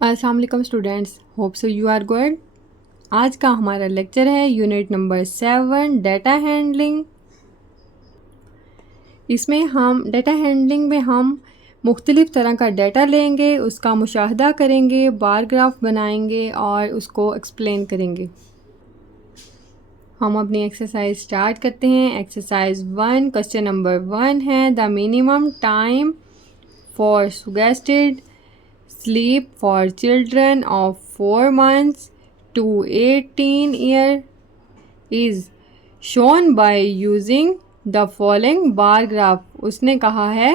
अस्सलाम वालेकुम students, hope so you are good. आज का हमारा लेक्चर है यूनिट नंबर 7 डाटा हैंडलिंग। इसमें हम डाटा हैंडलिंग में हम मुख्तलिफ़ तरह का डाटा लेंगे, उसका मुशाहदा करेंगे, बार ग्राफ बनाएंगे और उसको एक्सप्लेन करेंगे। हम अपनी एक्सरसाइज स्टार्ट करते हैं। एक्सरसाइज 1 क्वेश्चन नंबर 1 है the minimum time for suggested sleep for children of 4 months to 18 years is shown by using the following bar graph। उसने कहा है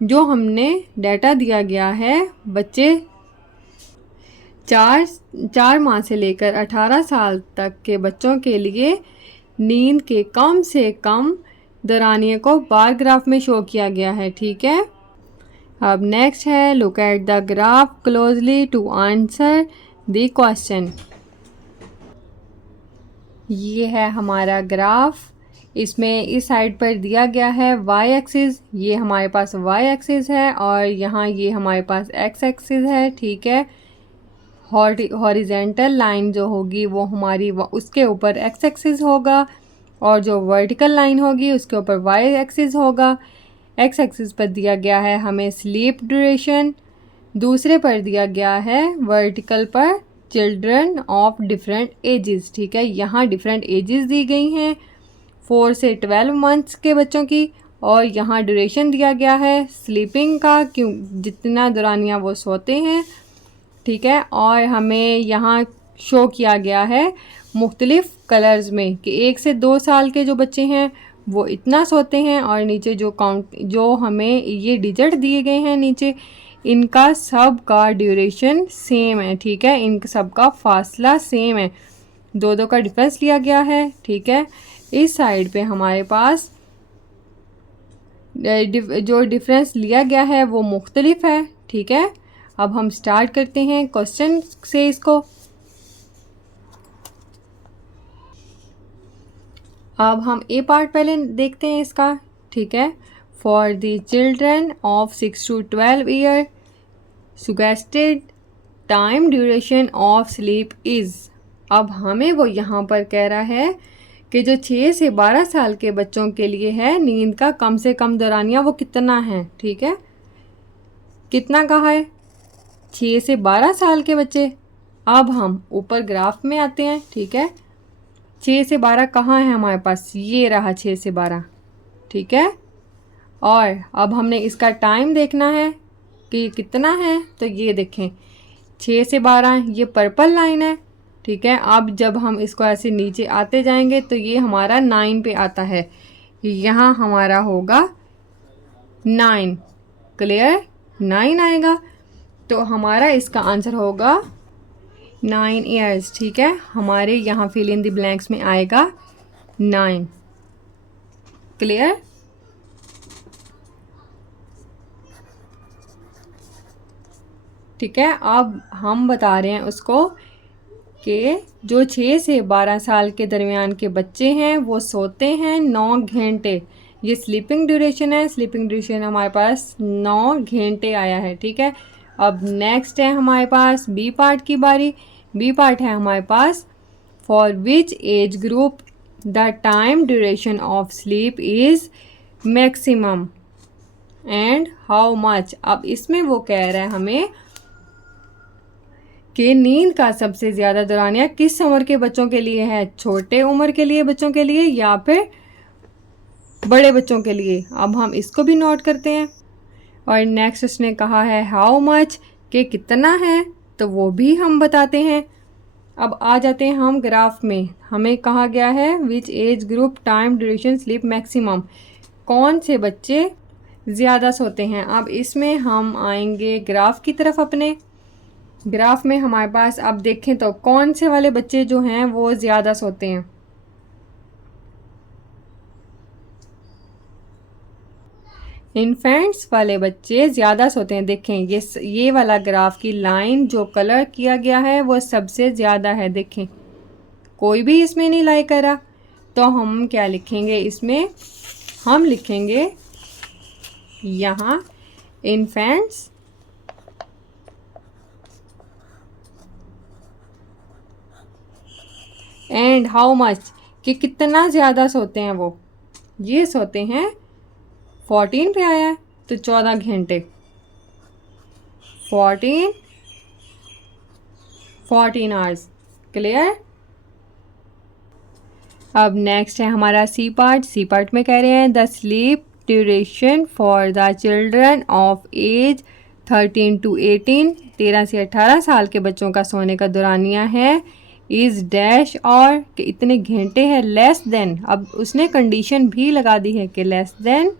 जो हमने डाटा दिया गया है बच्चे चार माह से लेकर 18 साल तक के बच्चों के लिए नींद के कम से कम दौरानिए को बार ग्राफ में शो किया गया है। ठीक है, अब नेक्स्ट है look at the graph closely to answer the question. ये है हमारा ग्राफ। इसमें इस साइड पर दिया गया है वाई एक्सिस, ये हमारे पास वाई एक्सिस है और यहाँ ये हमारे पास एक्स एक्सिस है। ठीक है, हॉरिजेंटल लाइन जो होगी वो हमारी उसके ऊपर एक्स एक्सिस होगा और जो वर्टिकल लाइन होगी उसके ऊपर वाई एक्सिस होगा। एक्स एक्सिस पर दिया गया है हमें स्लीप ड्यूरेशन, दूसरे पर दिया गया है वर्टिकल पर चिल्ड्रन ऑफ डिफरेंट एजेस। ठीक है, यहाँ डिफरेंट एजेस दी गई हैं 4 से 12 मंथ्स के बच्चों की और यहाँ ड्यूरेशन दिया गया है स्लीपिंग का, क्यों जितना दौरानिया वो सोते हैं। ठीक है, और हमें यहाँ शो किया गया है मुख्तलिफ़ कलर्स में कि 1 से 2 साल के जो बच्चे हैं वो इतना सोते हैं और नीचे जो हमें ये डिजिट दिए गए हैं नीचे, इनका सब का ड्यूरेशन सेम है। ठीक है, इन सब का फासला सेम है, 2 का डिफरेंस लिया गया है। ठीक है, इस साइड पे हमारे पास जो डिफरेंस लिया गया है वो मुख्तलिफ है। ठीक है, अब हम स्टार्ट करते हैं क्वेश्चन से इसको। अब हम ए पार्ट पहले देखते हैं इसका। ठीक है, for the children of 6 to 12 year suggested time duration of sleep is. अब हमें वो यहाँ पर कह रहा है कि जो 6 से 12 साल के बच्चों के लिए है नींद का कम से कम दौरानिया वो कितना है। ठीक है, कितना कहा है 6 से 12 साल के बच्चे। अब हम ऊपर ग्राफ में आते हैं। ठीक है, 6 से 12 कहाँ है हमारे पास, ये रहा 6 से 12। ठीक है, और अब हमने इसका टाइम देखना है कि कितना है, तो ये देखें 6 से 12 ये पर्पल लाइन है। ठीक है, अब जब हम इसको ऐसे नीचे आते जाएंगे तो ये हमारा 9 पे आता है, यहाँ हमारा होगा 9। क्लियर, 9 आएगा तो हमारा इसका आंसर होगा 9 ईयर्स। ठीक है, हमारे यहाँ फिल इन द ब्लैंक्स में आएगा 9। क्लियर, ठीक है, अब हम बता रहे हैं उसको कि जो 6 से 12 साल के दरमियान के बच्चे हैं वो सोते हैं 9 घंटे। ये स्लीपिंग ड्यूरेशन है, स्लीपिंग ड्यूरेशन हमारे पास 9 घंटे आया है। ठीक है, अब नेक्स्ट है हमारे पास बी पार्ट की बारी। बी पार्ट है हमारे पास for which age group the time duration of sleep is maximum and how much. अब इसमें वो कह रहा है हमें कि नींद का सबसे ज़्यादा दौरानिया किस उम्र के बच्चों के लिए है, छोटे उम्र के लिए बच्चों के लिए या फिर बड़े बच्चों के लिए। अब हम इसको भी नोट करते हैं। और नेक्स्ट उसने कहा है हाउ मच, कि कितना है, तो वो भी हम बताते हैं। अब आ जाते हैं हम ग्राफ में। हमें कहा गया है which age group time duration sleep maximum, कौन से बच्चे ज़्यादा सोते हैं। अब इसमें हम आएंगे ग्राफ की तरफ। अपने ग्राफ में हमारे पास अब देखें तो कौन से वाले बच्चे जो हैं वो ज़्यादा सोते हैं। इन्फेंट्स वाले बच्चे ज़्यादा सोते हैं। देखें ये वाला ग्राफ की लाइन जो कलर किया गया है वो सबसे ज़्यादा है। देखें कोई भी इसमें नहीं लाई करा, तो हम क्या लिखेंगे इसमें, हम लिखेंगे यहाँ इन्फेंट्स एंड हाउ मच कि कितना ज़्यादा सोते हैं वो, ये सोते हैं 14 पे आया है तो 14 घंटे, 14 आवर्स। क्लियर। अब नेक्स्ट है हमारा सी पार्ट। सी पार्ट में कह रहे हैं the sleep duration for the children of age 13 to 18, 13 से 18 साल के बच्चों का सोने का दौरानिया है इज़ डैश, और कि इतने घंटे हैं, लेस देन, अब उसने कंडीशन भी लगा दी है कि less than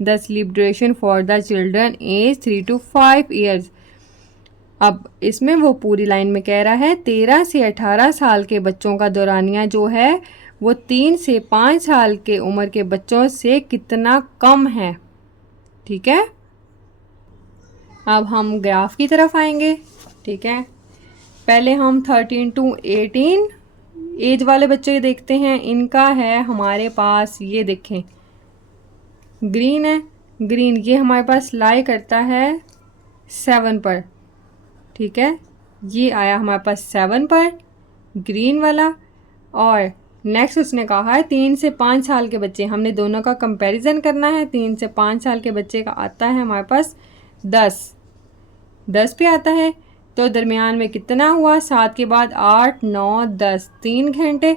the sleep duration for the children age 3 to 5 years. अब इसमें वो पूरी लाइन में कह रहा है 13 से 18 साल के बच्चों का दौरानिया जो है वो 3 से 5 साल के उम्र के बच्चों से कितना कम है। ठीक है। अब हम ग्राफ की तरफ आएंगे। ठीक है, पहले हम 13 to 18 एज वाले बच्चे देखते हैं। इनका है हमारे पास, ये देखें ग्रीन है, ग्रीन ये हमारे पास लाई करता है 7 पर। ठीक है, ये आया हमारे पास 7 पर ग्रीन वाला। और नेक्स्ट उसने कहा है 3 से 5 साल के बच्चे, हमने दोनों का कंपैरिजन करना है। 3 से 5 साल के बच्चे का आता है हमारे पास 10 पे आता है, तो दरमियान में कितना हुआ, 7 के बाद 8 9 10, 3 घंटे।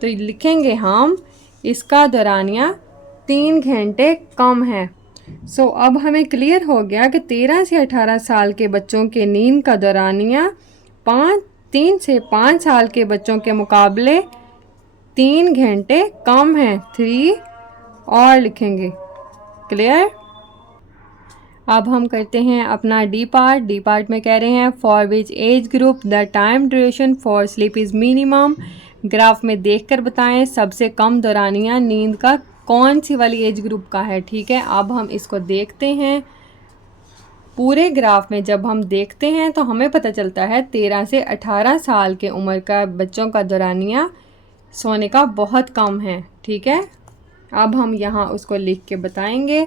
तो लिखेंगे हम इसका दौरानिया 3 घंटे कम है। सो अब हमें क्लियर हो गया कि 13 से 18 साल के बच्चों के नींद का दौरानिया 3 से 5 साल के बच्चों के मुकाबले 3 घंटे कम है, 3 और लिखेंगे। क्लियर। अब हम करते हैं अपना डी पार्ट। डी पार्ट में कह रहे हैं for which age group the time duration for sleep is minimum. Graph में देखकर बताएं सबसे कम दौरानिया नींद का कौन सी वाली एज ग्रुप का है। ठीक है, अब हम इसको देखते हैं। पूरे ग्राफ में जब हम देखते हैं तो हमें पता चलता है 13 से 18 साल के उम्र का बच्चों का दौरानिया सोने का बहुत कम है। ठीक है, अब हम यहाँ उसको लिख के बताएंगे।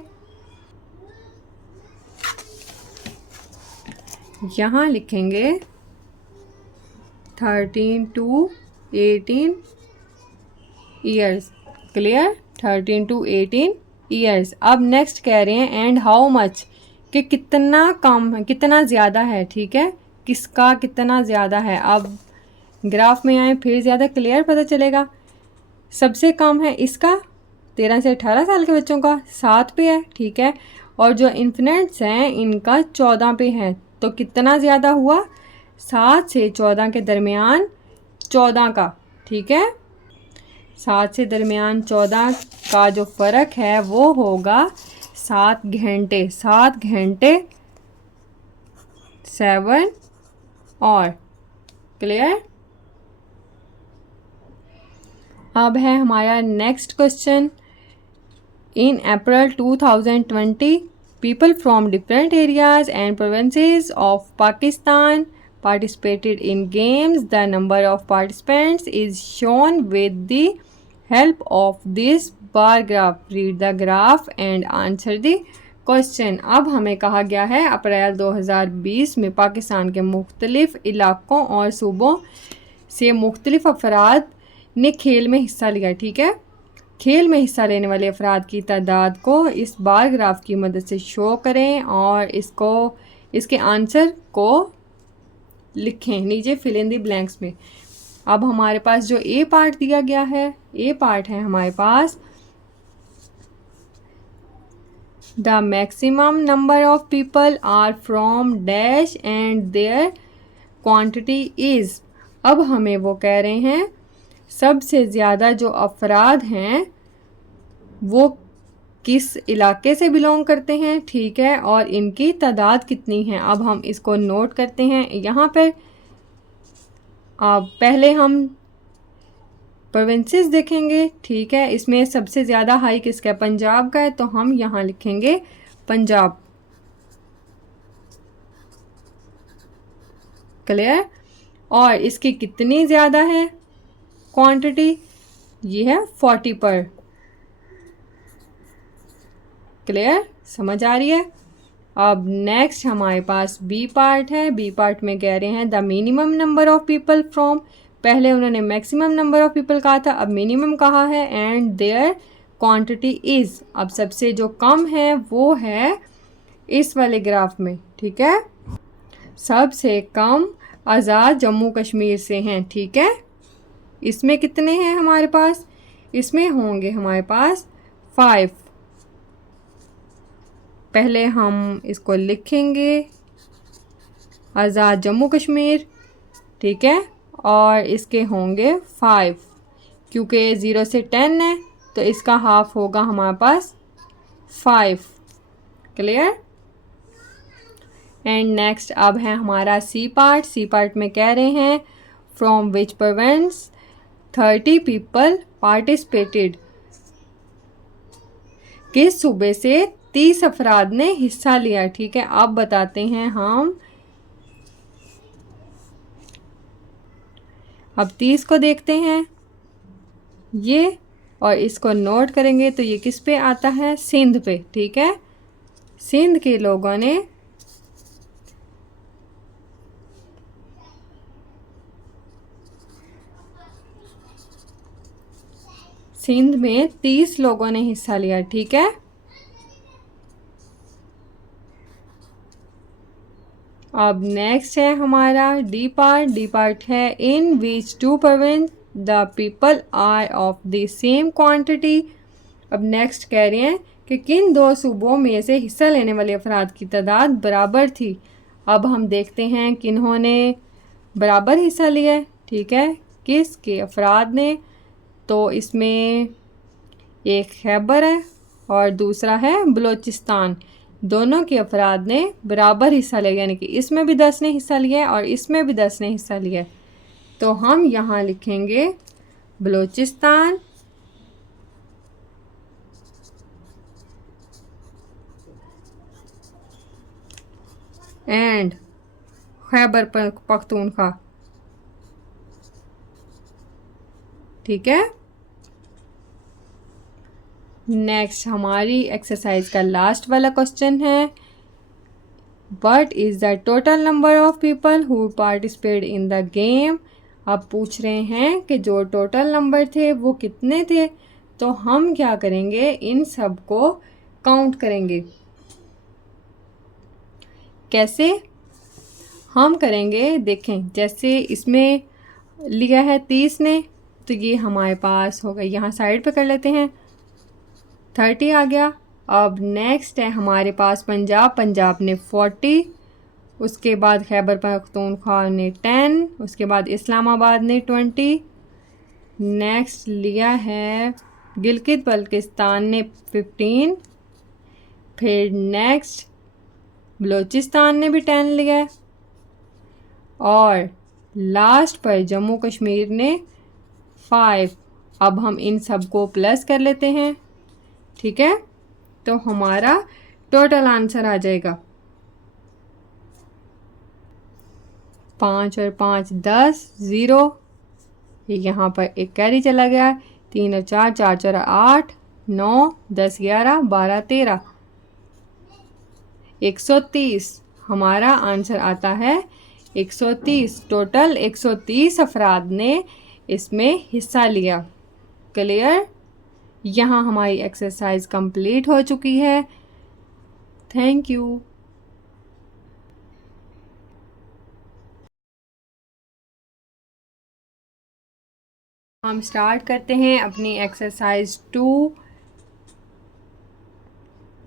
यहाँ लिखेंगे 13 to 18 years. Clear, 13 to 18 years. अब नेक्स्ट कह रहे हैं एंड हाउ मच कि कितना कम है, कितना ज़्यादा है। ठीक है, किसका कितना ज़्यादा है। अब ग्राफ में आए फिर ज़्यादा क्लियर पता चलेगा। सबसे कम है इसका 13 से 18 साल के बच्चों का 7 पे है। ठीक है, और जो इन्फिनेट्स हैं इनका 14 पे है। तो कितना ज़्यादा हुआ, 7 से 14 के दरमियान 14 का। ठीक है, 7 से दरमियान 14 का जो फ़र्क है वो होगा 7 घंटे। 7 घंटे 7 और। क्लियर। अब है हमारा next question. In April 2020 people from different areas and provinces of Pakistan participated in games. The number of participants is shown with the help of this bar graph. Read the graph and answer the question. अब हमें कहा गया है अप्रैल 2020 में पाकिस्तान के मुख्तलिफ इलाकों और सूबों से मुख्तलिफ अफराद ने खेल में हिस्सा लिया। ठीक है, खेल में हिस्सा लेने वाले अफराद की तादाद को इस बार ग्राफ की मदद से शो करें और इसके आंसर को लिखें नीचे फिल इन द ब्लैंक्स में। अब हमारे पास जो ए पार्ट दिया गया है, ए पार्ट है हमारे पास the maximum number of people are from dash and their quantity is. अब हमें वो कह रहे हैं सबसे ज़्यादा जो अफराद हैं वो किस इलाके से बिलोंग करते हैं। ठीक है, और इनकी तादाद कितनी है। अब हम इसको नोट करते हैं यहाँ पर। अब पहले हम प्रोविंसेस देखेंगे। ठीक है, इसमें सबसे ज़्यादा हाई किसका है, पंजाब का है, तो हम यहाँ लिखेंगे पंजाब। क्लियर। और इसकी कितनी ज़्यादा है क्वांटिटी, ये है 40 पर। क्लियर, समझ आ रही है। अब नेक्स्ट हमारे पास बी पार्ट है। बी पार्ट में कह रहे हैं the minimum number of people from पहले उन्होंने मैक्सिमम नंबर ऑफ पीपल कहा था, अब मिनिमम कहा है, एंड देयर क्वांटिटी इज़, अब सबसे जो कम है वो है इस वाले ग्राफ में, ठीक है। सबसे कम आज़ाद जम्मू कश्मीर से हैं, ठीक है। इसमें कितने हैं हमारे पास, इसमें होंगे हमारे पास 5। पहले हम इसको लिखेंगे आज़ाद जम्मू कश्मीर, ठीक है, और इसके होंगे 5, क्योंकि 0 से 10 है तो इसका हाफ होगा हमारे पास 5। क्लियर। एंड नेक्स्ट अब है हमारा सी पार्ट। सी पार्ट में कह रहे हैं from which province 30 people participated, किस सूबे से 30 अफराद ने हिस्सा लिया, ठीक है। अब बताते हैं हम, अब 30 को देखते हैं ये, और इसको नोट करेंगे तो ये किस पे आता है, सिंध पे, ठीक है। सिंध के लोगों ने सिंध में 30 लोगों ने हिस्सा लिया, ठीक है। अब नेक्स्ट है हमारा डी पार्ट। डी पार्ट है in which two province the people are of the same quantity. अब नेक्स्ट कह रहे हैं कि किन दो सूबों में से हिस्सा लेने वाले अफराद की तादाद बराबर थी। अब हम देखते हैं किन्होंने बराबर हिस्सा लिया, ठीक है, किस के अफराद ने। तो इसमें एक खैबर है और दूसरा है बलूचिस्तान, दोनों के अफराद ने बराबर हिस्सा लिया, यानी कि इसमें भी 10 ने हिस्सा लिया है और इसमें भी 10 ने हिस्सा लिया है। तो हम यहाँ लिखेंगे बलूचिस्तान एंड खैबर पख्तूनख्वा, ठीक है। नेक्स्ट हमारी एक्सरसाइज का लास्ट वाला क्वेश्चन है, what is the total number of people who participate in the game. अब पूछ रहे हैं कि जो टोटल नंबर थे वो कितने थे। तो हम क्या करेंगे, इन सब को काउंट करेंगे। कैसे हम करेंगे, देखें, जैसे इसमें लिया है 30 ने, तो ये हमारे पास हो गया, यहाँ साइड पे कर लेते हैं, 30 आ गया। अब नेक्स्ट है हमारे पास पंजाब, पंजाब ने 40, उसके बाद खैबर पख्तूनख्वा ने 10, उसके बाद इस्लामाबाद ने 20, नेक्स्ट लिया है गिलगित बल्तिस्तान ने 15, फिर नेक्स्ट बलूचिस्तान ने भी 10 लिया है, और लास्ट पर जम्मू कश्मीर ने 5। अब हम इन सब को प्लस कर लेते हैं, ठीक है। तो हमारा टोटल आंसर आ जाएगा 5 और 5 10, 0, यहाँ पर एक कैरी चला गया, 3 और 4, 4 4 8, 9 10 11 12 13, 130 हमारा आंसर आता है 130। टोटल 130 अफराद ने इसमें हिस्सा लिया। क्लियर। यहाँ हमारी एक्सरसाइज कंप्लीट हो चुकी है। Thank you. हम स्टार्ट करते हैं अपनी exercise 2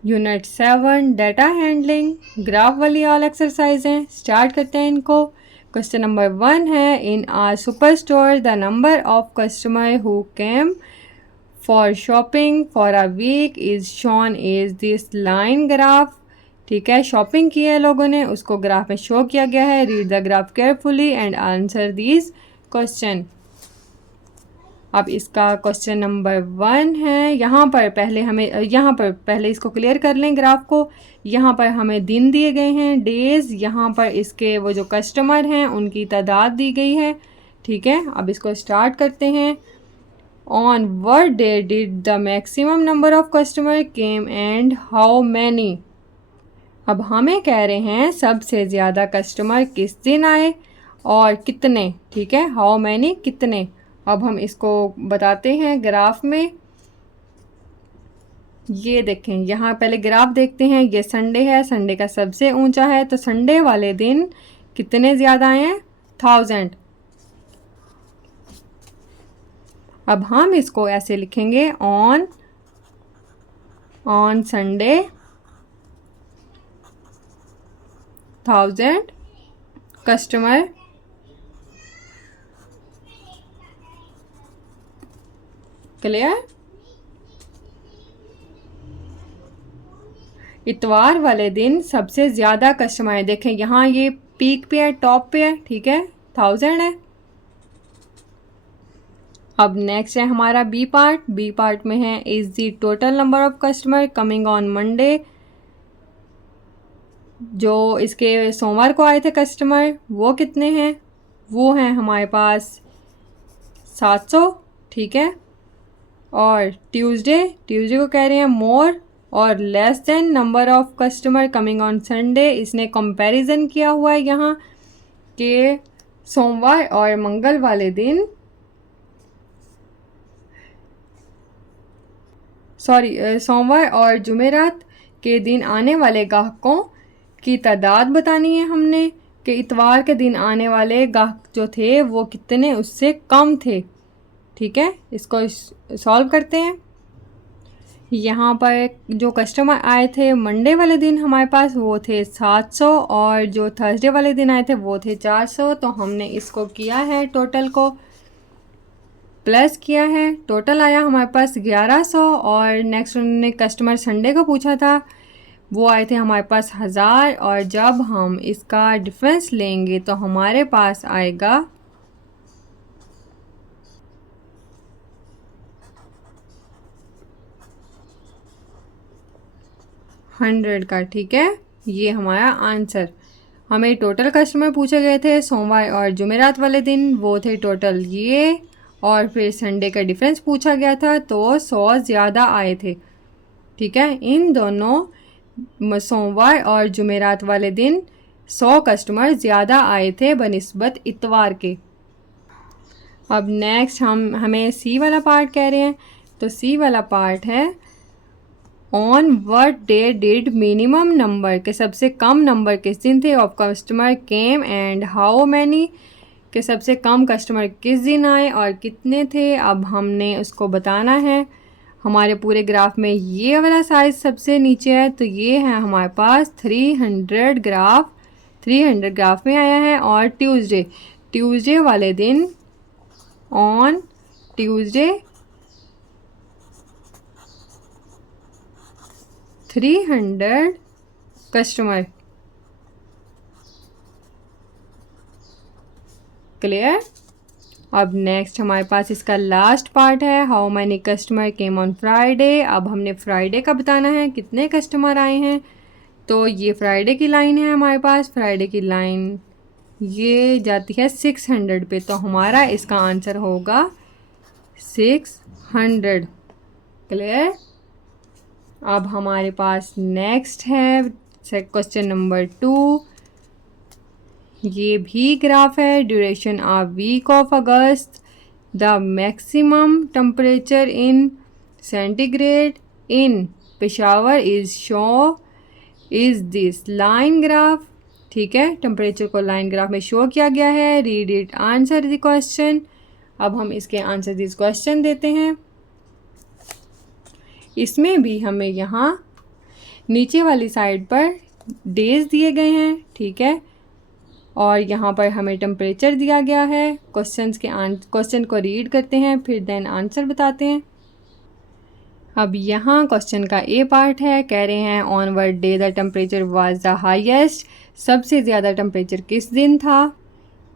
unit 7 data handling. Graph वाली ऑल एक्सरसाइज हैं, स्टार्ट करते हैं इनको। क्वेश्चन नंबर 1 है, in are super store the number of customer who came for shopping for a week is shown is this line graph. ठीक है, shopping की है लोगों ने, उसको ग्राफ में शो किया गया है। Read the graph carefully and answer these question. अब इसका क्वेश्चन नंबर 1 है, यहाँ पर पहले इसको क्लियर कर लें ग्राफ को। यहाँ पर हमें दिन दिए गए हैं, डेज। यहाँ पर इसके वो जो कस्टमर हैं उनकी तादाद दी गई है। ठीक है, अब इसको स्टार्ट करते हैं। On what day did the maximum number of customer came and how many. अब हमें कह रहे हैं सबसे ज़्यादा कस्टमर किस दिन आए और कितने, ठीक है, हाउ मैनी कितने। अब हम इसको बताते हैं ग्राफ में। ये देखें, यहाँ पहले ग्राफ देखते हैं। ये संडे है, संडे का सबसे ऊंचा है, तो संडे वाले दिन कितने ज़्यादा आए हैं, 1000। अब हम इसको ऐसे लिखेंगे, ऑन संडे 1000 कस्टमर क्लियर। इतवार वाले दिन सबसे ज़्यादा कस्टमर है, देखें यहाँ ये पीक पे है, टॉप पे है, ठीक है, 1000 है। अब नेक्स्ट है हमारा बी पार्ट। बी पार्ट में है is the total number of customer coming on Monday. जो इसके सोमवार को आए थे कस्टमर वो कितने हैं, वो हैं हमारे पास 700, ठीक है। और ट्यूसडे को कह रहे हैं मोर और less than number of customer coming on Sunday. इसने कंपैरिजन किया हुआ है यहाँ कि सोमवार और मंगल वाले दिन, सोमवार और जुमेरात के दिन आने वाले ग्राहकों की तादाद बतानी है हमने कि इतवार के दिन आने वाले ग्राहक जो थे वो कितने उससे कम थे, ठीक है। इसको सॉल्व करते हैं। यहाँ पर जो कस्टमर आए थे मंडे वाले दिन हमारे पास वो थे 700 और जो थर्सडे वाले दिन आए थे वो थे 400। तो हमने इसको किया है, टोटल को प्लस किया है, टोटल आया हमारे पास 1100। और नेक्स्ट उन्होंने कस्टमर संडे को पूछा था, वो आए थे हमारे पास 1000। और जब हम इसका डिफरेंस लेंगे तो हमारे पास आएगा 100 का, ठीक है। ये हमारा आंसर। हमें टोटल कस्टमर पूछे गए थे सोमवार और जुमेरात वाले दिन, वो थे टोटल ये। और फिर संडे का डिफरेंस पूछा गया था तो 100 ज़्यादा आए थे, ठीक है। इन दोनों सोमवार और जुमेरात वाले दिन 100 कस्टमर ज़्यादा आए थे बनिस्बत इतवार के। अब नेक्स्ट हमें सी वाला पार्ट कह रहे हैं। तो सी वाला पार्ट है on what day did minimum number, के सबसे कम नंबर किस दिन थे of customer came and how many, के सबसे कम कस्टमर किस दिन आए और कितने थे। अब हमने उसको बताना है। हमारे पूरे ग्राफ में ये वाला साइज सबसे नीचे है, तो ये है हमारे पास 300 ग्राफ में आया है। और ट्यूसडे वाले दिन ऑन ट्यूसडे 300 कस्टमर क्लियर। अब नेक्स्ट हमारे पास इसका लास्ट पार्ट है, how many customer came on Friday. अब हमने फ्राइडे का बताना है कितने कस्टमर आए हैं। तो ये फ्राइडे की लाइन है हमारे पास। फ्राइडे की लाइन ये जाती है 600 पे, तो हमारा इसका आंसर होगा 600 क्लियर। अब हमारे पास नेक्स्ट है क्वेश्चन नंबर 2। ये भी ग्राफ है, duration of week of August, the maximum temperature in centigrade in Peshawar is show is this line graph, ठीक है। टेम्परेचर को लाइन ग्राफ में शो किया गया है। Read it, answer the question. अब हम इसके आंसर दिस क्वेश्चन देते हैं। इसमें भी हमें यहाँ नीचे वाली साइड पर डेज दिए गए हैं, ठीक है। और यहाँ पर हमें टेम्परेचर दिया गया है। क्वेश्चन को रीड करते हैं फिर देन आंसर बताते हैं। अब यहाँ क्वेश्चन का ए पार्ट है, कह रहे हैं on what day the temperature was the highest, सबसे ज़्यादा टेम्परेचर किस दिन था।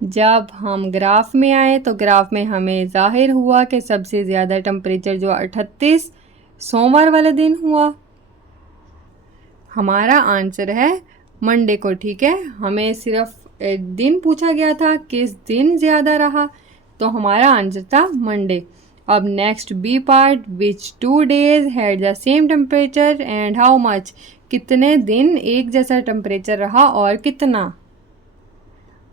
जब हम ग्राफ में आए तो ग्राफ में हमें ज़ाहिर हुआ कि सबसे ज़्यादा टेम्परेचर जो 38 सोमवार वाले दिन हुआ। हमारा आंसर है मंडे को, ठीक है। हमें सिर्फ दिन पूछा गया था किस दिन ज़्यादा रहा, तो हमारा आंसर था मंडे। अब next B part, which 2 days had the same temperature and how much, कितने दिन एक जैसा टेम्परेचर रहा और कितना।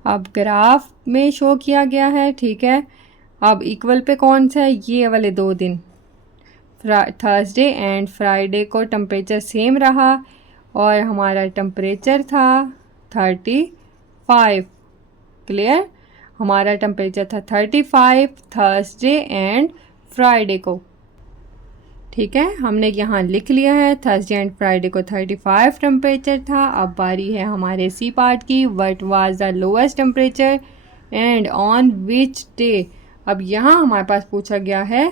अब ग्राफ में शो किया गया है, ठीक है। अब इक्वल पे कौन सा है, ये वाले 2 दिन, थर्सडे एंड फ्राइडे को टेम्परेचर सेम रहा और हमारा टेम्परेचर था 35। क्लियर, हमारा टेम्परेचर था 35 थर्सडे एंड फ्राइडे को, ठीक है। हमने यहाँ लिख लिया है थर्सडे एंड फ्राइडे को 35 टेम्परेचर था। अब बारी है हमारे सी पार्ट की, what was the lowest temperature and on which day. अब यहाँ हमारे पास पूछा गया है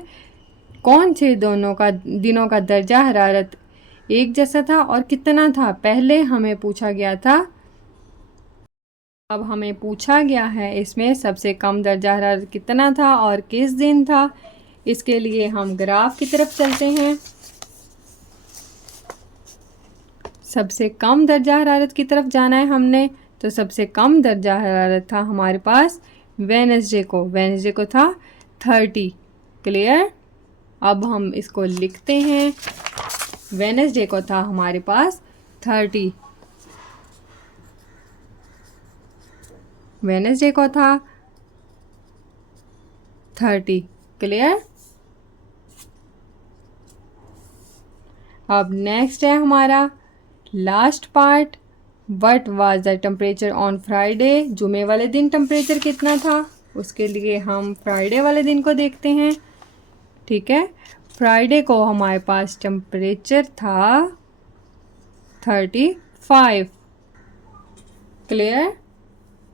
कौन से दिनों का दर्जा हरारत एक जैसा था और कितना था। पहले हमें पूछा गया था, अब हमें पूछा गया है इसमें सबसे कम दर्जा हरारत कितना था और किस दिन था। इसके लिए हम ग्राफ की तरफ चलते हैं। सबसे कम दर्जा हरारत की तरफ जाना है हमने, तो सबसे कम दर्जा हरारत था हमारे पास वेडनेसडे को था 30। क्लियर, अब हम इसको लिखते हैं, वेडनेसडे को था हमारे पास 30, वेडनेसडे को था 30। क्लियर, अब नेक्स्ट है हमारा last part, what was the temperature on Friday. जुमे वाले दिन टेम्परेचर कितना था, उसके लिए हम फ्राइडे वाले दिन को देखते हैं, ठीक है। फ्राइडे को हमारे पास टेम्परेचर था 35। क्लियर,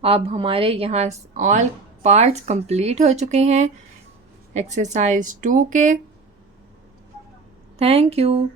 अब हमारे यहाँ ऑल पार्ट्स कंप्लीट हो चुके हैं एक्सरसाइज 2 के। Thank you.